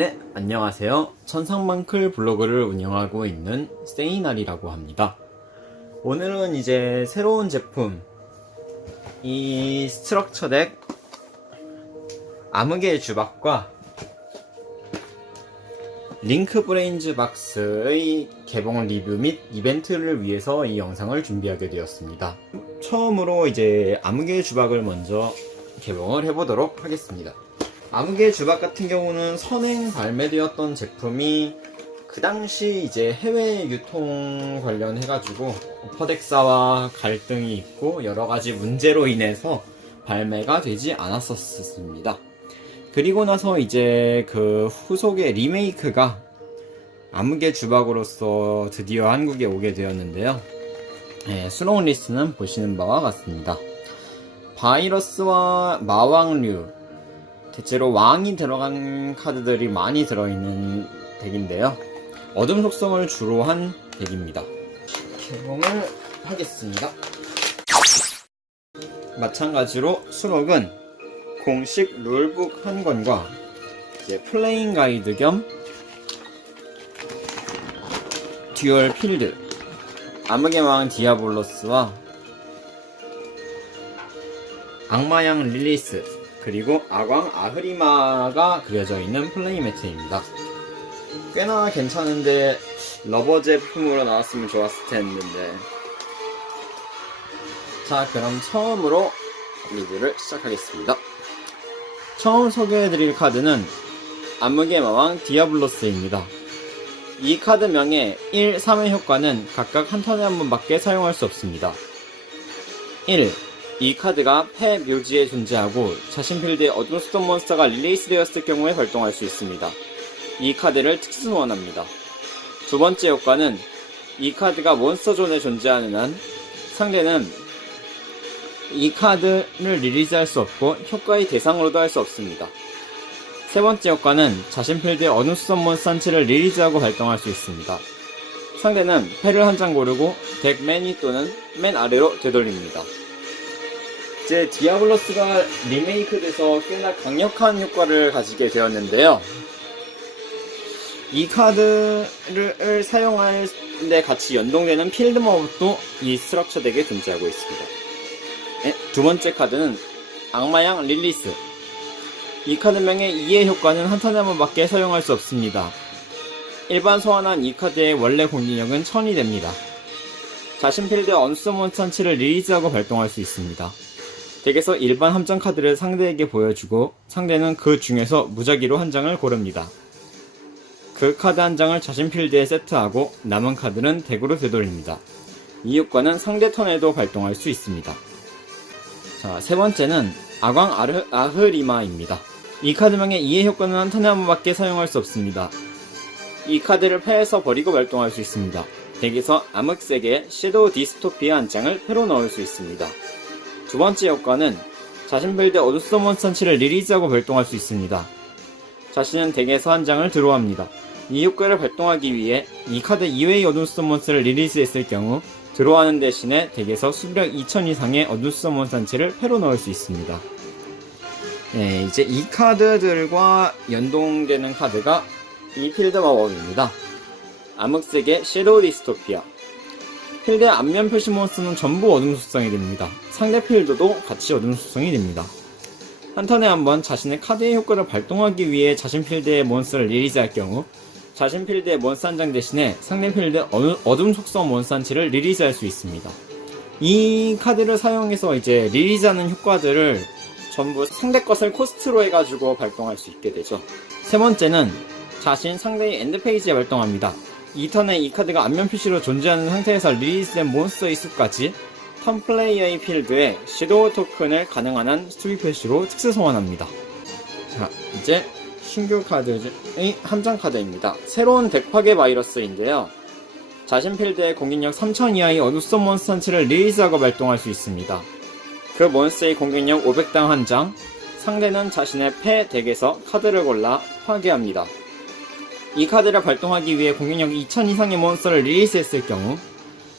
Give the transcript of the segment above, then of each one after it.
네, 안녕하세요. 천상만클 블로그를 운영하고 있는 세이날이라고 합니다. 오늘은 이제 새로운 제품, 이 스트럭처 덱 암흑의 주박과 링크 브레인즈 박스의 개봉 리뷰 및 이벤트를 위해서 이 영상을 준비하게 되었습니다. 처음으로 이제 암흑의 주박을 먼저 개봉을 해보도록 하겠습니다. 암흑의 주박 같은 경우는 선행 발매되었던 제품이 그 당시 이제 해외 유통 관련해가지고 오퍼덱사와 갈등이 있고 여러가지 문제로 인해서 발매가 되지 않았었습니다. 그리고 나서 이제 그 후속의 리메이크가 암흑의 주박으로서 드디어 한국에 오게 되었는데요. 수록 리스트는 보시는 바와 같습니다. 바이러스와 마왕류, 대체로 왕이 들어간 카드들이 많이 들어있는 덱인데요. 어둠 속성을 주로 한 덱입니다. 개봉을 하겠습니다. 마찬가지로 수록은 공식 룰북 한 권과 이제 플레잉 가이드 겸 듀얼 필드, 암흑의 왕 디아블로스와 악마양 릴리스, 그리고 아광 아흐리마가 그려져 있는 플레이 매트입니다. 꽤나 괜찮은데 러버 제품으로 나왔으면 좋았을 텐데. 자, 그럼 처음으로 리뷰를 시작하겠습니다. 처음 소개해드릴 카드는 암흑의 마왕 디아블로스입니다. 이 카드명의 1, 3의 효과는 각각 한 턴에 한 번밖에 사용할 수 없습니다. 1. 이 카드가 패 묘지에 존재하고 자신 필드에 어둠 스톤 몬스터가 릴레이스 되었을 경우에 발동할 수 있습니다. 이 카드를 특수 소환합니다. 두 번째 효과는 이 카드가 몬스터 존에 존재하는 한 상대는 이 카드를 리리즈할 수 없고 효과의 대상으로도 할 수 없습니다. 세 번째 효과는 자신 필드에 어둠 스톤 몬스터 한 채를 리리즈하고 발동할 수 있습니다. 상대는 패를 한 장 고르고 덱 맨 위 또는 맨 아래로 되돌립니다. 이제 디아블로스가 리메이크돼서 꽤나 강력한 효과를 가지게 되었는데요. 이 카드를 사용할 때 같이 연동되는 필드 마법도 이 스트럭처 덱에 존재하고 있습니다. 두 번째 카드는 악마양 릴리스. 이 카드명의 2의 효과는 한 턴에 한 번밖에 사용할 수 없습니다. 일반 소환한 이 카드의 원래 공격력은 1000이 됩니다. 자신 필드에 언스톤 몬스터 한 채를 리리즈하고 발동할 수 있습니다. 덱에서 일반 함정 카드를 상대에게 보여주고 상대는 그 중에서 무작위로 한 장을 고릅니다. 그 카드 한 장을 자신 필드에 세트하고 남은 카드는 덱으로 되돌립니다. 이 효과는 상대 턴에도 발동할 수 있습니다. 자, 세 번째는 아광 아흐리마입니다. 이 카드명의 2의 효과는 한 턴에 한 번밖에 사용할 수 없습니다. 이 카드를 패에서 버리고 발동할 수 있습니다. 덱에서 암흑색의 섀도우 디스토피아 한 장을 패로 넣을 수 있습니다. 두 번째 효과는 자신 필드에 어둠 스톤 몬스터 한 채를 리리즈하고 발동할 수 있습니다. 자신은 덱에서 한 장을 드로우합니다. 이 효과를 발동하기 위해 이 카드 이외의 어둠 스톤 몬스터를 리리즈했을 경우 드로우하는 대신에 덱에서 수비력 2000 이상의 어둠 스톤 몬스터 한 채를 패로 넣을 수 있습니다. 이제 이 카드들과 연동되는 카드가 이 필드 마법입니다. 암흑색의 섀도우 디스토피아. 필드의 앞면 표시 몬스터는 전부 어둠 속성이 됩니다. 상대 필드도 같이 어둠 속성이 됩니다. 한 턴에 한 번 자신의 카드의 효과를 발동하기 위해 자신 필드의 몬스터를 리리즈할 경우 자신 필드의 몬스터 한 장 대신에 상대 필드의 어둠 속성 몬스터 한 채를 리리즈할 수 있습니다. 이 카드를 사용해서 이제 리리즈하는 효과들을 전부 상대 것을 코스트로 해가지고 발동할 수 있게 되죠. 세 번째는 자신 상대의 엔드 페이지에 발동합니다. 이 턴에 이 카드가 앞면 표시로 존재하는 상태에서 리리즈된 몬스터의 수까지 턴 플레이어의 필드에 섀도우 토큰을 가능한 한 수비 표시로 특수 소환합니다. 자, 이제 신규 카드의 함정 카드입니다. 새로운 덱 파괴 바이러스인데요. 자신 필드의 공격력 3000 이하의 어둠 스톤 몬스터 한 채를 리리즈하고 발동할 수 있습니다. 그 몬스터의 공격력 500당 한 장, 상대는 자신의 패 덱에서 카드를 골라 파괴합니다. 이 카드를 발동하기 위해 공격력 2000 이상의 몬스터를 리리스했을 경우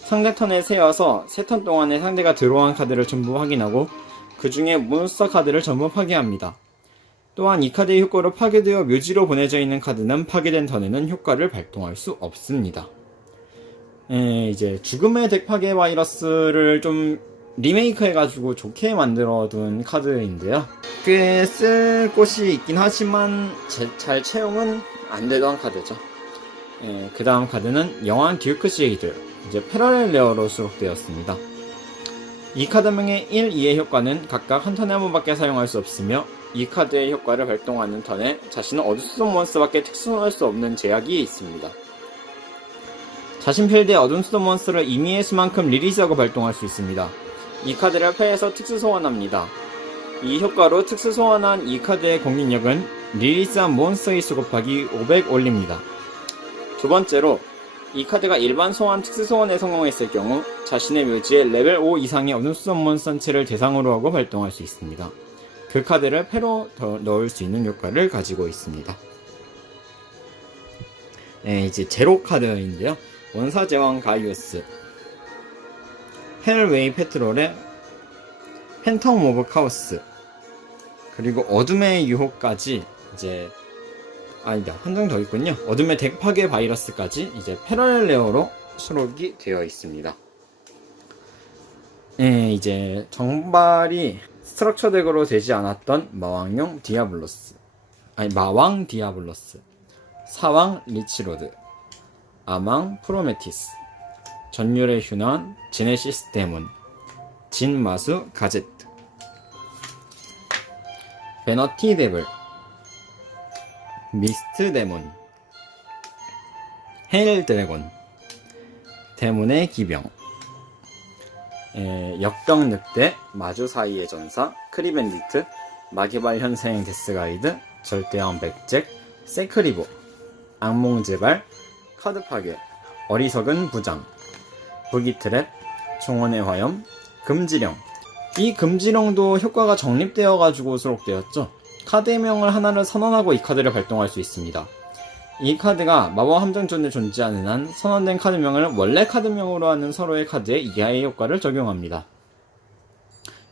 상대 턴에 세어서 3턴 동안에 상대가 드로우한 카드를 전부 확인하고 그 중에 몬스터 카드를 전부 파괴합니다. 또한 이 카드의 효과로 파괴되어 묘지로 보내져 있는 카드는 파괴된 턴에는 효과를 발동할 수 없습니다. 이제 죽음의 덱 파괴 바이러스를 좀 리메이크 해가지고 좋게 만들어둔 카드인데요. 꽤 쓸 곳이 있긴 하지만 잘 채용은 안 되던 카드죠. 그 다음 카드는 영환 듀크 쉐이드, 이제 패러렐 레어로 수록되었습니다. 이 카드명의 1, 2의 효과는 각각 한 턴에 한 번밖에 사용할 수 없으며 이 카드의 효과를 발동하는 턴에 자신은 어둠수동 몬스터밖에 특수할 수 없는 제약이 있습니다. 자신 필드에 어둠수동 몬스터를 임의의 수만큼 리리즈하고 발동할 수 있습니다. 이 카드를 패에서 특수 소환합니다. 이 효과로 특수 소환한 이 카드의 공격력은 리리즈한 몬스터의 수 곱하기 500 올립니다. 두 번째로 이 카드가 일반 소환, 특수 소환에 성공했을 경우 자신의 묘지에 레벨 5 이상의 어둠수동 몬스터를 대상으로 하고 발동할 수 있습니다. 그 카드를 패로 넣을 수 있는 효과를 가지고 있습니다. 이제 제로 카드인데요. 원사 제왕 가이오스, 헬웨이 페트롤의 팬텀 오브 카오스, 그리고 어둠의 유혹까지 이제 아니다, 한 장 더 있군요. 어둠의 덱 파괴 바이러스까지 이제 패러렐 레어로 수록이 되어 있습니다. 이제 정발이 스트럭처 덱으로 되지 않았던 마왕용 디아블로스, 마왕 디아블로스, 사왕 리치로드, 아망 프로메티스, 전율의 휴난 제네시스 데몬, 진마수 가제트, 베너티 데블, 미스트 데몬, 헬 드래곤, 데몬의 기병, 역경 늑대, 마주 사이의 전사, 크리밴디트, 마개발 현생 데스가이드, 절대왕 백잭, 세크리보, 악몽제발, 카드 파괴, 어리석은 부장, 부기트랩, 종원의 화염, 금지령. 이 금지령도 효과가 정립되어가지고 수록되었죠. 카드의 명을 하나를 선언하고 이 카드를 발동할 수 있습니다. 이 카드가 마법 함정존에 존재하는 한 선언된 카드명을 원래 카드명으로 하는 서로의 카드에 이하의 효과를 적용합니다.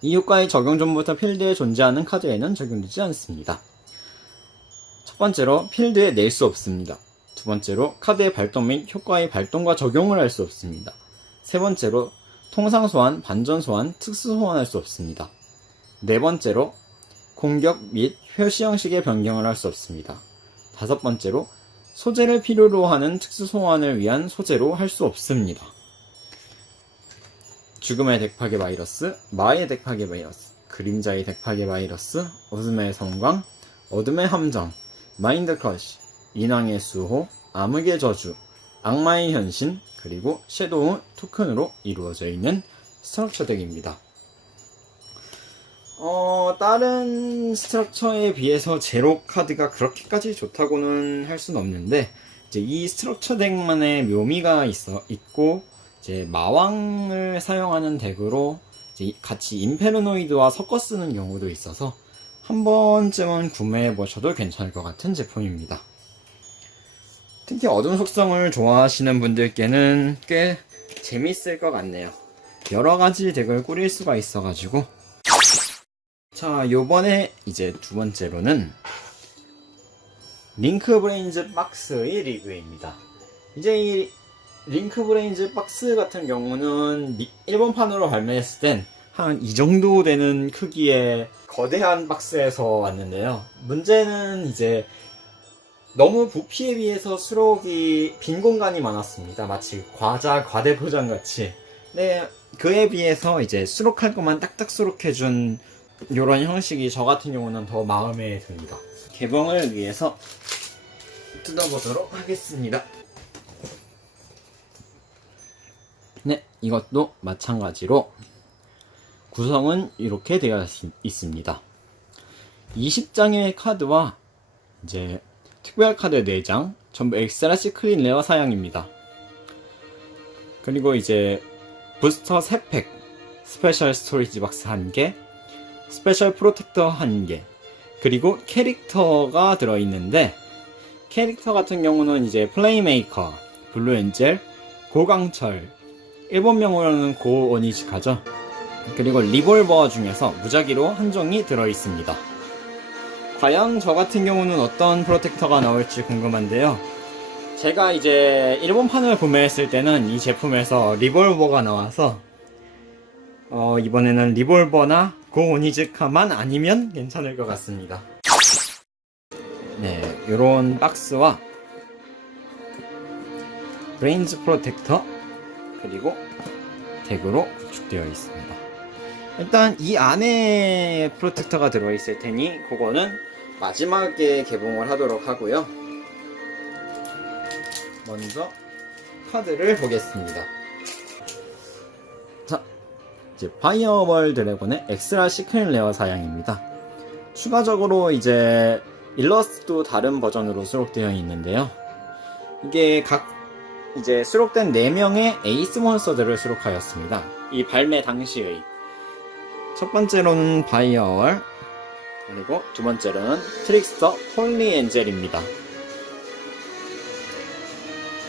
이 효과의 적용 전부터 필드에 존재하는 카드에는 적용되지 않습니다. 첫 번째로 필드에 낼 수 없습니다. 두 번째로 카드의 발동 및 효과의 발동과 적용을 할 수 없습니다. 세 번째로 통상 소환, 반전 소환, 특수 소환할 수 없습니다. 네 번째로 공격 및 표시 형식의 변경을 할 수 없습니다. 다섯 번째로 소재를 필요로 하는 특수 소환을 위한 소재로 할 수 없습니다. 죽음의 덱 파괴 바이러스, 마의 덱 파괴 바이러스, 그림자의 덱 파괴 바이러스, 어둠의 섬광, 어둠의 함정, 마인드 크러쉬, 인왕의 수호, 암흑의 저주, 악마의 현신, 그리고 섀도우 토큰으로 이루어져 있는 스트럭처 덱입니다. 다른 스트럭처에 비해서 제로 카드가 그렇게까지 좋다고는 할 수는 없는데, 이제 이 스트럭처 덱만의 묘미가 있고, 이제 마왕을 사용하는 덱으로 이제 같이 임페르노이드와 섞어 쓰는 경우도 있어서 한 번쯤은 구매해 보셔도 괜찮을 것 같은 제품입니다. 특히 어둠 속성을 좋아하시는 분들께는 꽤 재밌을 것 같네요. 여러가지 덱을 꾸릴 수가 있어가지고. 자, 요번에 이제 두 번째로는 링크 브레인즈 박스의 리뷰입니다. 이제 이 링크 브레인즈 박스 같은 경우는 일본판으로 발매했을 땐 한 이 정도 되는 크기의 거대한 박스에서 왔는데요. 문제는 이제 너무 부피에 비해서 수록이 빈 공간이 많았습니다. 마치 과자 과대 포장 같이. 네, 그에 비해서 이제 수록할 것만 딱딱 수록해준 이런 형식이 저 같은 경우는 더 마음에 듭니다. 개봉을 위해서 뜯어보도록 하겠습니다. 네, 이것도 마찬가지로 구성은 이렇게 되어 있습니다. 20장의 카드와 이제 특별 카드 4장, 전부 엑스트라 시크릿 레어 사양입니다. 그리고 이제 부스터 3팩, 스페셜 스토리지 박스 1개, 스페셜 프로텍터 1개, 그리고 캐릭터가 들어있는데, 캐릭터 같은 경우는 이제 플레이메이커, 블루엔젤, 고강철, 일본명으로는 고오니지카죠. 그리고 리볼버 중에서 무작위로 한 종이 들어있습니다. 과연 저 같은 경우는 어떤 프로텍터가 나올지 궁금한데요. 제가 이제 일본판을 구매했을 때는 이 제품에서 리볼버가 나와서 이번에는 리볼버나 고오니즈카만 아니면 괜찮을 것 같습니다. 네, 요런 박스와 브레인즈 프로텍터 그리고 덱으로 구축되어 있습니다. 일단 이 안에 프로텍터가 들어있을 테니 그거는 마지막에 개봉을 하도록 하고요. 먼저 카드를 보겠습니다. 자, 이제 파이어월 드래곤의 엑스라 시크릿 레어 사양입니다. 추가적으로 이제 일러스트도 다른 버전으로 수록되어 있는데요. 이게 이제 수록된 4명의 에이스 몬스터들을 수록하였습니다. 이 발매 당시의 첫 번째로는 바이어월, 그리고 두 번째로는 트릭스터 홀리 엔젤입니다.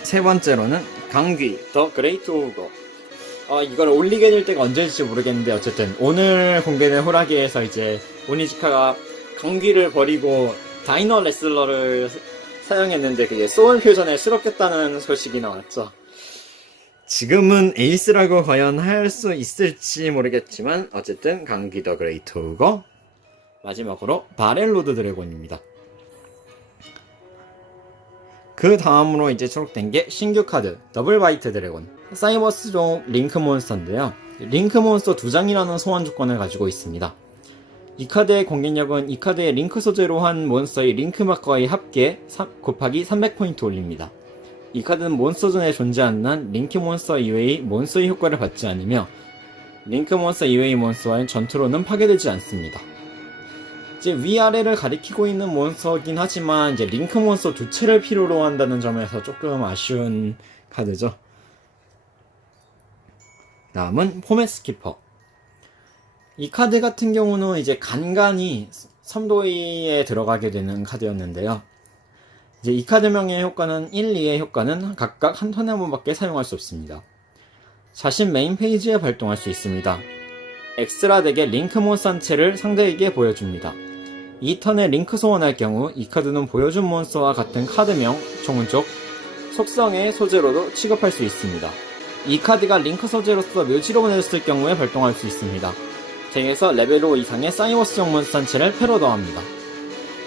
세 번째로는 강귀 더 그레이트 오거. 이걸 올리게 될 때가 언제일지 모르겠는데 어쨌든 오늘 공개된 호라기에서 이제 오니지카가 강귀를 버리고 다이너 레슬러를 사용했는데 그게 소울 퓨전에 수록됐다는 소식이 나왔죠. 지금은 에이스라고 과연 할 수 있을지 모르겠지만 어쨌든 강귀 더 그레이트 오거, 마지막으로 바렐로드 드래곤입니다. 그 다음으로 이제 수록된 게 신규 카드 더블 바이트 드래곤, 사이버스종 링크 몬스터인데요. 링크 몬스터 2장이라는 소환 조건을 가지고 있습니다. 이 카드의 공격력은 이 카드의 링크 소재로 한 몬스터의 링크 마커의 합계 곱하기 300포인트 올립니다. 이 카드는 몬스터전에 존재하는 한 링크 몬스터 이외의 몬스터의 효과를 받지 않으며 링크 몬스터 이외의 몬스터와의 전투로는 파괴되지 않습니다. 이제 위아래를 가리키고 있는 몬스터긴 하지만 이제 링크 몬스터 2채를 필요로 한다는 점에서 조금 아쉬운 카드죠. 다음은 포맷 스키퍼. 이 카드 같은 경우는 이제 간간히 섬도이에 들어가게 되는 카드였는데요. 이제 이 카드명의 효과는 1, 2의 효과는 각각 한 턴에 한 번밖에 사용할 수 없습니다. 자신 메인 페이지에 발동할 수 있습니다. 엑스라 덱의 링크 몬스터 한 채를 상대에게 보여줍니다. 이 턴에 링크 소환할 경우 이 카드는 보여준 몬스터와 같은 카드명, 종족, 속성의 소재로도 취급할 수 있습니다. 이 카드가 링크 소재로서 묘지로 보냈을 경우에 발동할 수 있습니다. 덱에서 레벨 5 이상의 사이버스용 몬스터 한 채를 패로 더합니다.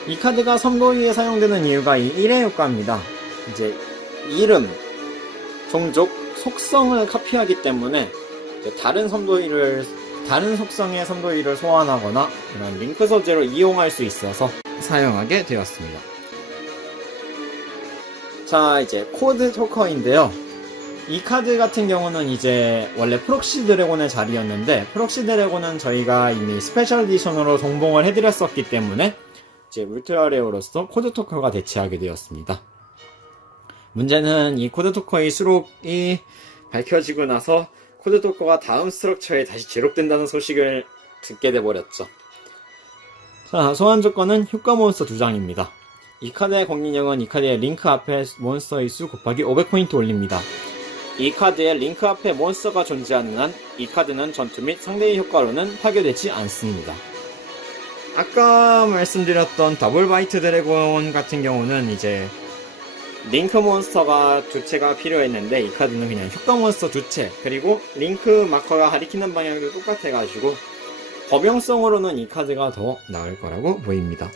이 카드가 섬도이에 사용되는 이유가 이 1의 효과입니다. 이제 이름, 종족, 속성을 카피하기 때문에 다른 속성의 섬도이를 소환하거나 이런 링크 소재로 이용할 수 있어서 사용하게 되었습니다. 자, 이제 코드 토커인데요. 이 카드 같은 경우는 이제 원래 프록시 드래곤의 자리였는데 프록시 드래곤은 저희가 이미 스페셜 에디션으로 동봉을 해드렸었기 때문에 이제 울트라 레어로서 코드 토커가 대체하게 되었습니다. 문제는 이 코드 토커의 수록이 밝혀지고 나서 코드 토커가 다음 스트럭처에 다시 제록된다는 소식을 듣게 돼버렸죠. 자, 소환 조건은 효과 몬스터 2장입니다. 이 카드의 공격력은 이 카드의 링크 앞에 몬스터의 수 곱하기 500포인트 올립니다. 이 카드에 링크 앞에 몬스터가 존재하는 한 이 카드는 전투 및 상대의 효과로는 파괴되지 않습니다. 아까 말씀드렸던 더블 바이트 드래곤 같은 경우는 이제 링크 몬스터가 2채가 필요했는데 이 카드는 그냥 효과 몬스터 2채 그리고 링크 마커가 가리키는 방향도 똑같아가지고 범용성으로는 이 카드가 더 나을 거라고 보입니다.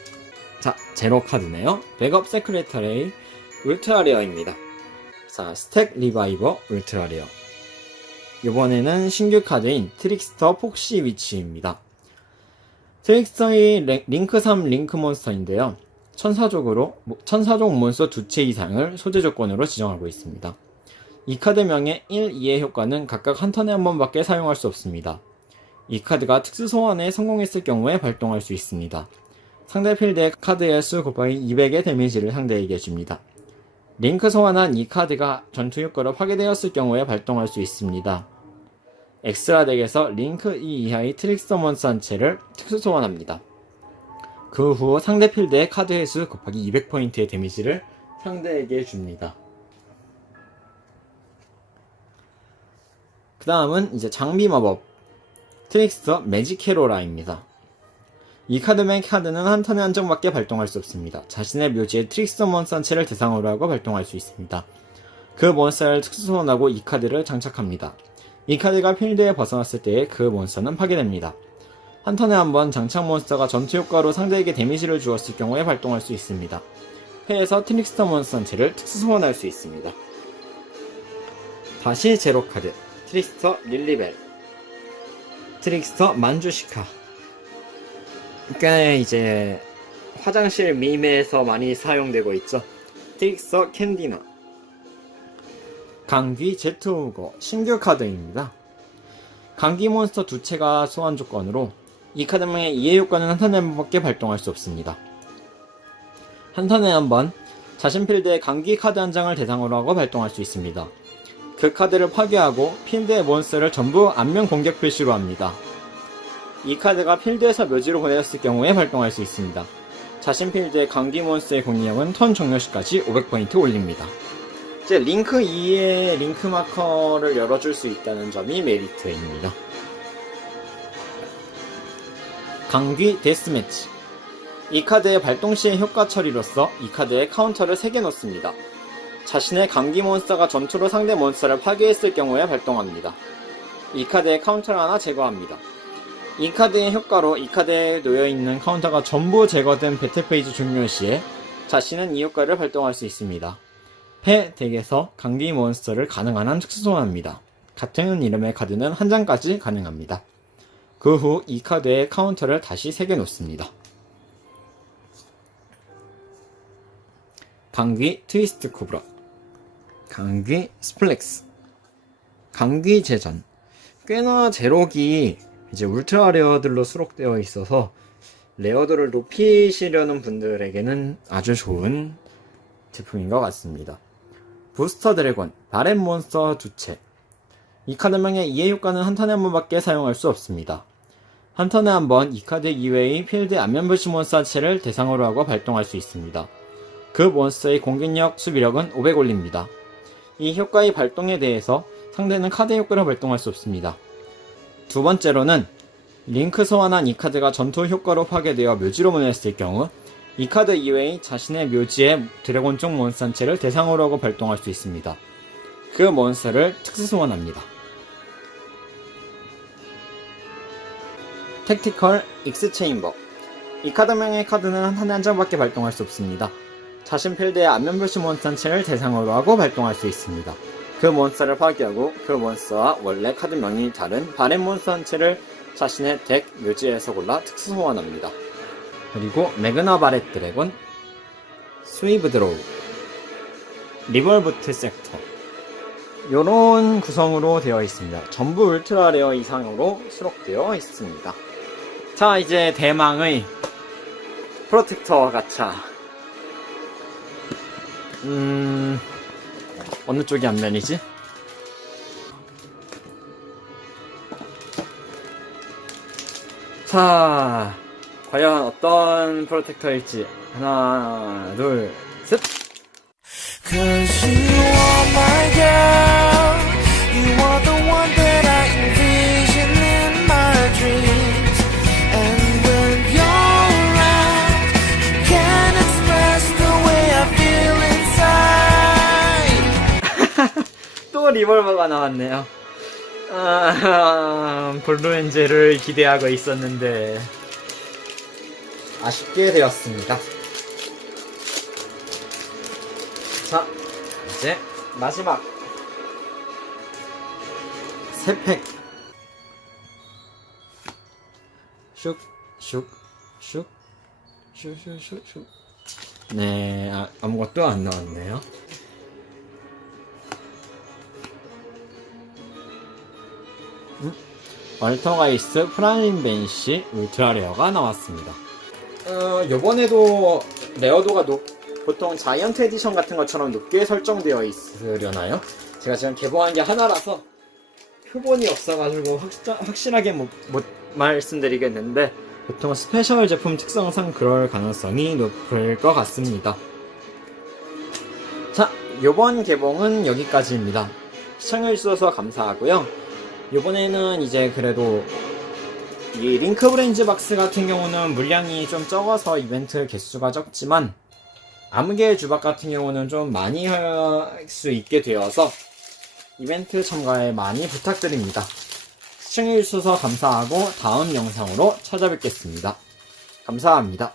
자, 제로 카드네요. 백업 세크레터레이 울트라 레어입니다. 자, 스택 리바이버 울트라 레어. 이번에는 신규 카드인 트릭스터 폭시 위치입니다. 트릭스터의 링크 3 링크 몬스터인데요. 천사종 몬스터 2채 이상을 소재 조건으로 지정하고 있습니다. 이 카드명의 1, 2의 효과는 각각 한 턴에 한 번밖에 사용할 수 없습니다. 이 카드가 특수 소환에 성공했을 경우에 발동할 수 있습니다. 상대 필드의 카드의 수 곱하기 200의 데미지를 상대에게 줍니다. 링크 소환한 이 카드가 전투 효과로 파괴되었을 경우에 발동할 수 있습니다. 엑스라 덱에서 링크 2 이하의 트릭스터 몬스터 한 채를 특수 소환합니다. 그 후 상대 필드의 카드의 수 곱하기 200포인트의 데미지를 상대에게 줍니다. 그 다음은 이제 장비 마법 트릭스터 매직 헤로라입니다. 이 카드명의 카드는 한 턴에 한 장밖에 발동할 수 없습니다. 자신의 묘지에 트릭스터 몬스터 한 채를 대상으로 하고 발동할 수 있습니다. 그 몬스터를 특수 소환하고 이 카드를 장착합니다. 이 카드가 필드에 벗어났을 때 그 몬스터는 파괴됩니다. 한 턴에 한 번 장착 몬스터가 전투 효과로 상대에게 데미지를 주었을 경우에 발동할 수 있습니다. 패에서 트릭스터 몬스터 한 채를 특수 소환할 수 있습니다. 다시 제로 카드, 트릭스터 릴리벨, 트릭스터 만주시카. 꽤 이제 화장실 밈에서 많이 사용되고 있죠. 트릭스터 캔디나, 강귀 제트오거 신규 카드입니다. 강귀 몬스터 두 채가 소환 조건으로 이 카드명의 이해 효과는 한 턴에 한 번밖에 발동할 수 없습니다. 한 턴에 한 번 자신 필드에 강귀 카드 한 장을 대상으로 하고 발동할 수 있습니다. 그 카드를 파괴하고 필드의 몬스터를 전부 안면 공격 표시로 합니다. 이 카드가 필드에서 묘지로 보내졌을 경우에 발동할 수 있습니다. 자신 필드의 강귀 몬스터의 공격은 턴 종료 시까지 500포인트 올립니다. 이제 링크 2의 링크 마커를 열어줄 수 있다는 점이 메리트입니다. 강귀 데스매치. 이 카드의 발동 시의 효과 처리로서 이 카드에 카운터를 3개 놓습니다. 자신의 강귀 몬스터가 전투로 상대 몬스터를 파괴했을 경우에 발동합니다. 이 카드의 카운터를 하나 제거합니다. 이 카드의 효과로 이 카드에 놓여있는 카운터가 전부 제거된 배틀 페이지 종료 시에 자신은 이 효과를 발동할 수 있습니다. 패 덱에서 강귀 몬스터를 가능한 한 특수 소환합니다. 같은 이름의 카드는 한 장까지 가능합니다. 그 후 이 카드의 카운터를 다시 3개 놓습니다. 강귀 트위스트 코브라, 강귀 스플렉스, 강귀 재전. 꽤나 제록이 이제 울트라 레어들로 수록되어 있어서 레어들을 높이시려는 분들에게는 아주 좋은 제품인 것 같습니다. 부스터 드래곤, 바렘 몬스터 두 채. 이 카드명의 이해 효과는 한 턴에 한 번밖에 사용할 수 없습니다. 한 턴에 한 번 이 카드 이외의 필드 안면 불시 몬스터 한 채를 대상으로 하고 발동할 수 있습니다. 그 몬스터의 공격력, 수비력은 500 올립니다. 이 효과의 발동에 대해서 상대는 카드 효과를 발동할 수 없습니다. 두 번째로는 링크 소환한 이 카드가 전투 효과로 파괴되어 묘지로 보냈을 경우 이 카드 이외의 자신의 묘지에 드래곤 쪽 몬스터 한 채를 대상으로 하고 발동할 수 있습니다. 그 몬스터를 특수 소환합니다. 택티컬 익스체인버. 이 카드명의 카드는 한 턴에 한 장밖에 발동할 수 없습니다. 자신 필드의 안면 불시 몬스터 한 채를 대상으로 하고 발동할 수 있습니다. 그 몬스터를 파괴하고 그 몬스터와 원래 카드명이 다른 바렘 몬스터 한 채를 자신의 덱 묘지에서 골라 특수 소환합니다. 그리고 매그나 바렛 드래곤, 스위브 드로우, 리볼부트 섹터. 요런 구성으로 되어 있습니다. 전부 울트라 레어 이상으로 수록되어 있습니다. 자, 이제 대망의 프로텍터 가챠. 어느 쪽이 앞면이지? 자, 과연 어떤 프로텍터일지. 하나, 둘, 셋! Cause you are my girl. You are the one that I envision in my dreams. And when you're around, I can't express the way I feel inside. 또 리볼버가 나왔네요. 블루엔젤을 기대하고 있었는데 아쉽게 되었습니다. 자, 이제 마지막 3팩 슉슉슉 슉슉슉슉. 네, 아무것도 안 나왔네요. 얼터가이스 프라임 벤시 울트라 레어가 나왔습니다. 요번에도 레어도가 보통 자이언트 에디션 같은 것처럼 높게 설정되어 있으려나요? 제가 지금 개봉한 게 하나라서 표본이 없어가지고 확실하게 못 말씀드리겠는데, 보통 스페셜 제품 특성상 그럴 가능성이 높을 것 같습니다. 자, 요번 개봉은 여기까지입니다. 시청해주셔서 감사하고요. 요번에는 이제 그래도 이 링크 브레인즈 박스 같은 경우는 물량이 좀 적어서 이벤트 개수가 적지만 암흑의 주박 같은 경우는 좀 많이 할 수 있게 되어서 이벤트 참가에 많이 부탁드립니다. 시청해주셔서 감사하고 다음 영상으로 찾아뵙겠습니다. 감사합니다.